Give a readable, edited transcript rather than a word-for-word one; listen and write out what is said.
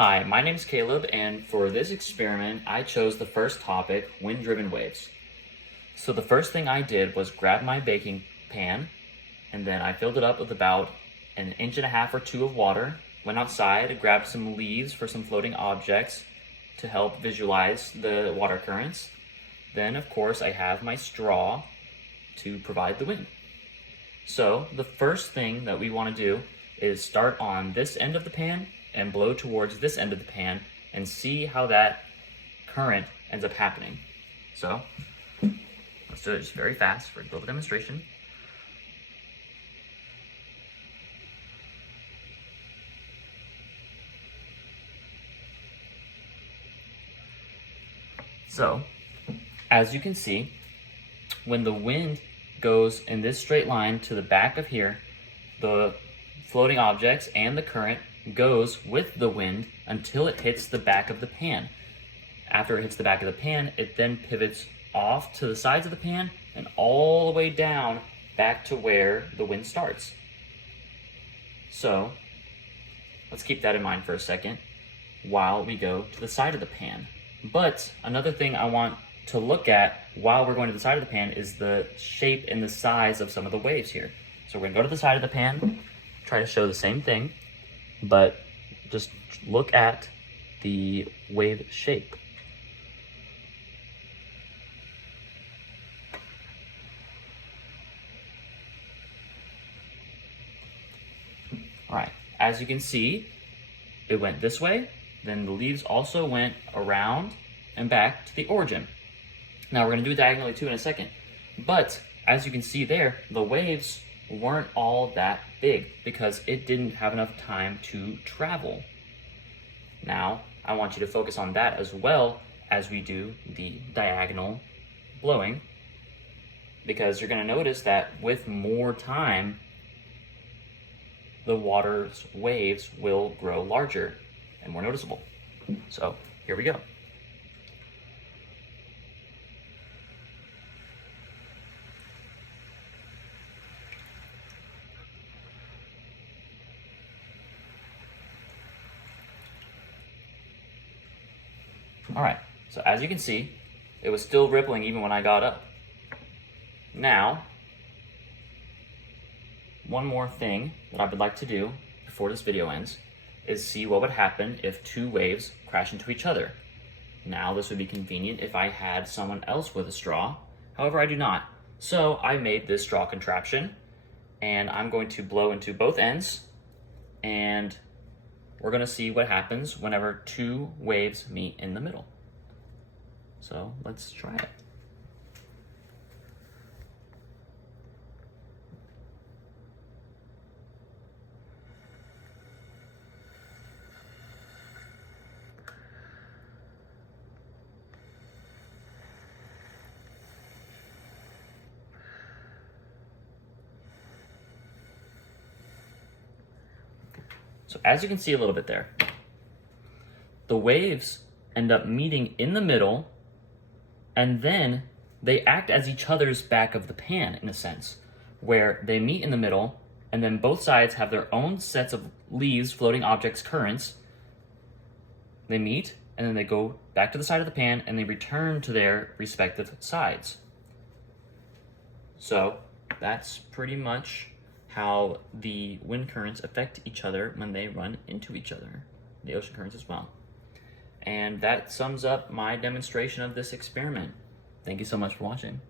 Hi, my name is Caleb, and for this experiment, I chose the first topic, wind-driven waves. So the first thing I did was grab my baking pan, and then I filled it up with about 1.5 or 2 inches of water, went outside, grabbed some leaves for some floating objects to help visualize the water currents. Then, of course, I have my straw to provide the wind. So the first thing that we want to do is start on this end of the pan and blow towards this end of the pan and see how that current ends up happening. So let's do it just very fast for a little demonstration. So as you can see, when the wind goes in this straight line to the back of here, the floating objects and the current goes with the wind until it hits the back of the pan. After it hits the back of the pan, it then pivots off to the sides of the pan and all the way down back to where the wind starts. So let's keep that in mind for a second while we go to the side of the pan. But another thing I want to look at while we're going to the side of the pan is the shape and the size of some of the waves here. So we're gonna go to the side of the pan, try to show the same thing, but just look at the wave shape. All right, as you can see, it went this way, then the leaves also went around and back to the origin. Now we're gonna do it diagonally too in a second, but as you can see there, the waves weren't all that big because it didn't have enough time to travel. Now, I want you to focus on that as well as we do the diagonal blowing, because you're gonna notice that with more time, the water's waves will grow larger and more noticeable. So here we go. All right, so as you can see, it was still rippling even when I got up. Now, one more thing that I would like to do before this video ends is see what would happen if 2 waves crash into each other. Now, this would be convenient if I had someone else with a straw. However, I do not. So I made this straw contraption, and I'm going to blow into both ends, and we're gonna see what happens whenever 2 waves meet in the middle. So let's try it. So as you can see a little bit there, the waves end up meeting in the middle, and then they act as each other's back of the pan in a sense, where they meet in the middle, and then both sides have their own sets of leaves, floating objects, currents. They meet, and then they go back to the side of the pan, and they return to their respective sides. So that's pretty much how the wind currents affect each other when they run into each other, the ocean currents as well. And that sums up my demonstration of this experiment. Thank you so much for watching.